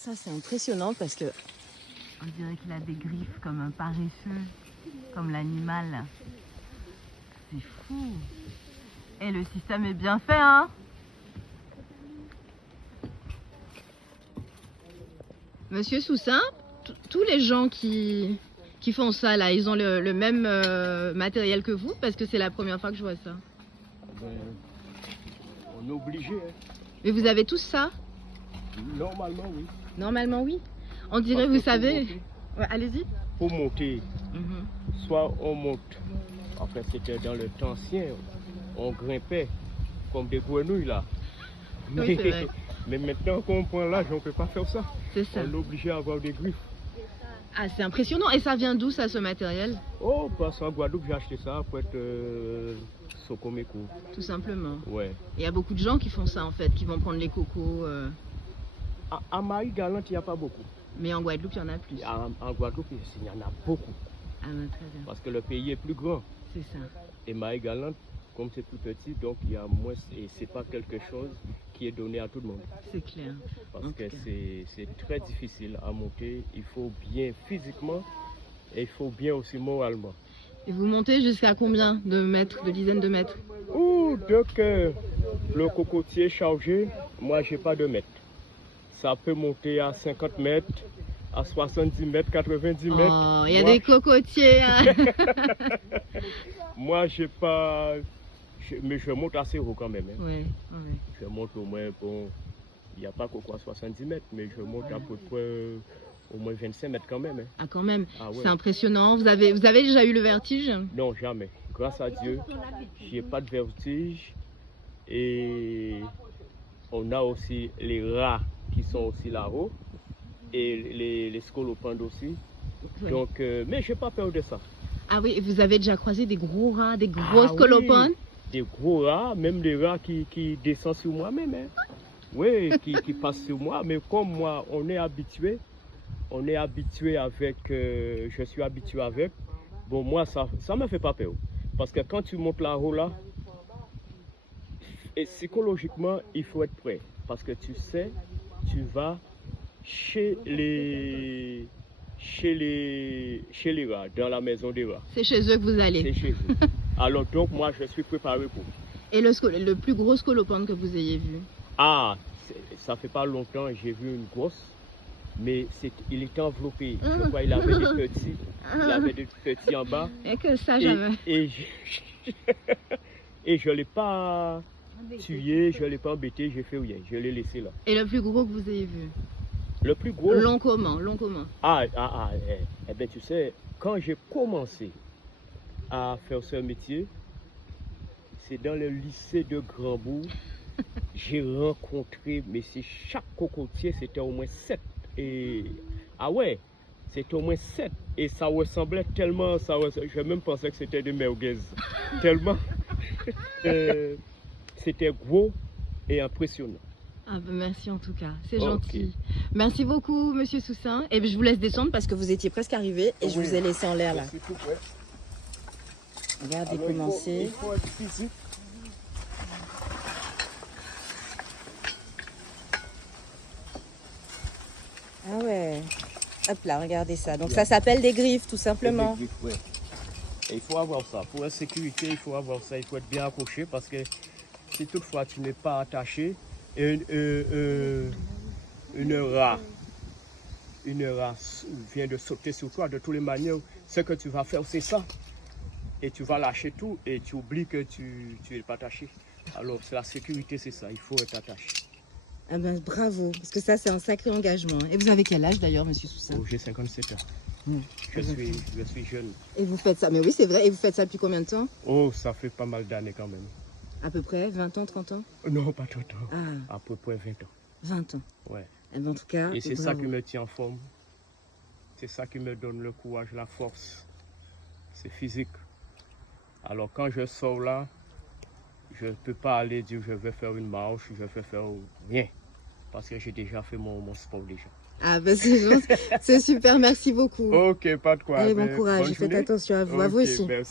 Ça, c'est impressionnant parce que... On dirait qu'il a des griffes comme un paresseux, comme l'animal. C'est fou. Et le système est bien fait, hein? Monsieur Soussin, tous les gens qui font ça, là, ils ont le même matériel que vous? Parce que c'est la première fois que je vois ça. On est obligé. Hein. Mais vous avez tous ça? Normalement, oui. Normalement, oui. On dirait, vous savez... Ouais, allez-y. Pour monter, soit on monte, en fait c'était dans le temps ancien, on grimpait comme des grenouilles là. Oui, c'est vrai. Mais maintenant qu'on prend l'âge, on ne peut pas faire ça. C'est ça. On est obligé d'avoir des griffes. Ah, c'est impressionnant. Et ça vient d'où, ça, ce matériel? Oh, parce qu'en Guadeloupe, j'ai acheté ça pour être Socoméco. Tout simplement. Ouais. Il y a beaucoup de gens qui font ça, en fait, qui vont prendre les cocos. À Marie-Galante, il n'y a pas beaucoup. Mais en Guadeloupe, il y en a plus. En Guadeloupe, il y en a beaucoup. Ah, ben, très bien. Parce que le pays est plus grand. C'est ça. Et Marie-Galante, comme c'est plus petit, donc il y a moins, et c'est pas quelque chose qui est donné à tout le monde. C'est clair. Parce que c'est très difficile à monter. Il faut bien physiquement et il faut bien aussi moralement. Et vous montez jusqu'à combien de mètres, de dizaines de mètres? Ouh, dès que le cocotier est chargé, moi j'ai pas de mètres. Ça peut monter à 50 mètres, à 70 mètres, 90 mètres. Oh, il y a des cocotiers. Hein. Moi j'ai pas... Mais je monte assez haut quand même. Hein. Ouais. Je monte au moins, bon, il n'y a pas coco à 70 mètres, mais je monte à peu près au moins 25 mètres quand même. Hein. Ah, quand même. Ah, ouais. C'est impressionnant. Vous avez déjà eu le vertige? Non, jamais. Grâce à Dieu, j'ai pas de vertige. Et on a aussi les rats qui sont aussi là-haut. Et les scolopendes aussi. Ouais. Donc, mais je n'ai pas peur de ça. Ah oui, vous avez déjà croisé des gros rats, des grosses scolopendes? Oui. Des gros rats, même des rats qui descendent sur moi-même. Hein. Oui, qui passent sur moi. Mais comme moi, on est habitué avec, je suis habitué avec. Bon, moi, ça ne me fait pas peur. Parce que quand tu montes là-haut, là, et psychologiquement, il faut être prêt. Parce que tu sais, tu vas chez les rats, dans la maison des rats. C'est chez eux que vous allez? C'est chez eux. Alors donc, moi, je suis préparé pour. Et le plus gros scolopendre que vous ayez vu? Ah, ça fait pas longtemps, j'ai vu une grosse. Mais il était enveloppé. Je crois qu'il avait des petits. Il avait des petits en bas. Et que ça, jamais. Et je ne l'ai pas tué, je ne l'ai pas embêté, j'ai fait rien. Je l'ai laissé là. Et le plus gros que vous avez vu? Le plus gros? Long comment? Eh bien, tu sais, quand j'ai commencé à faire ce métier, c'est dans le lycée de Grandbourg. J'ai rencontré, mais c'est chaque cocotier, c'était au moins 7. Et ah ouais, c'était au moins 7. Et ça ressemblait tellement, je même pensais que c'était des merguez. Tellement c'était gros et impressionnant. Ah ben merci en tout cas, c'est gentil. Merci beaucoup Monsieur Soussin. Et je vous laisse descendre parce que vous étiez presque arrivé et je vous ai laissé en l'air là. Regardez comment c'est. Il faut être physique. Ah ouais. Hop là, regardez ça. Donc ça s'appelle des griffes tout simplement. Des griffes, ouais. Et il faut avoir ça. Pour la sécurité, il faut avoir ça. Il faut être bien accroché parce que si toutefois tu n'es pas attaché, une rat vient de sauter sur toi de toutes les manières. Ce que tu vas faire, c'est ça. Et tu vas lâcher tout et tu oublies que tu n'es pas attaché. Alors, la sécurité, c'est ça. Il faut être attaché. Ah ben bravo, parce que ça, c'est un sacré engagement. Et vous avez quel âge d'ailleurs, Monsieur Soussin? Oh, j'ai 57 ans. Je suis jeune. Et vous faites ça, mais oui, c'est vrai. Et vous faites ça depuis combien de temps? Oh, ça fait pas mal d'années quand même. À peu près 20 ans, 30 ans? Non, pas 30 ans. Ah. À peu près 20 ans. 20 ans. Ouais. Et ben, en tout cas, et c'est ça qui me tient en forme. C'est ça qui me donne le courage, la force. C'est physique. Alors quand je sors là, je ne peux pas aller dire je vais faire une marche, je vais faire rien. Parce que j'ai déjà fait mon sport déjà. Ah ben c'est super, merci beaucoup. Ok, pas de quoi. Allez, bon courage, faites attention à vous, à vous aussi. Merci.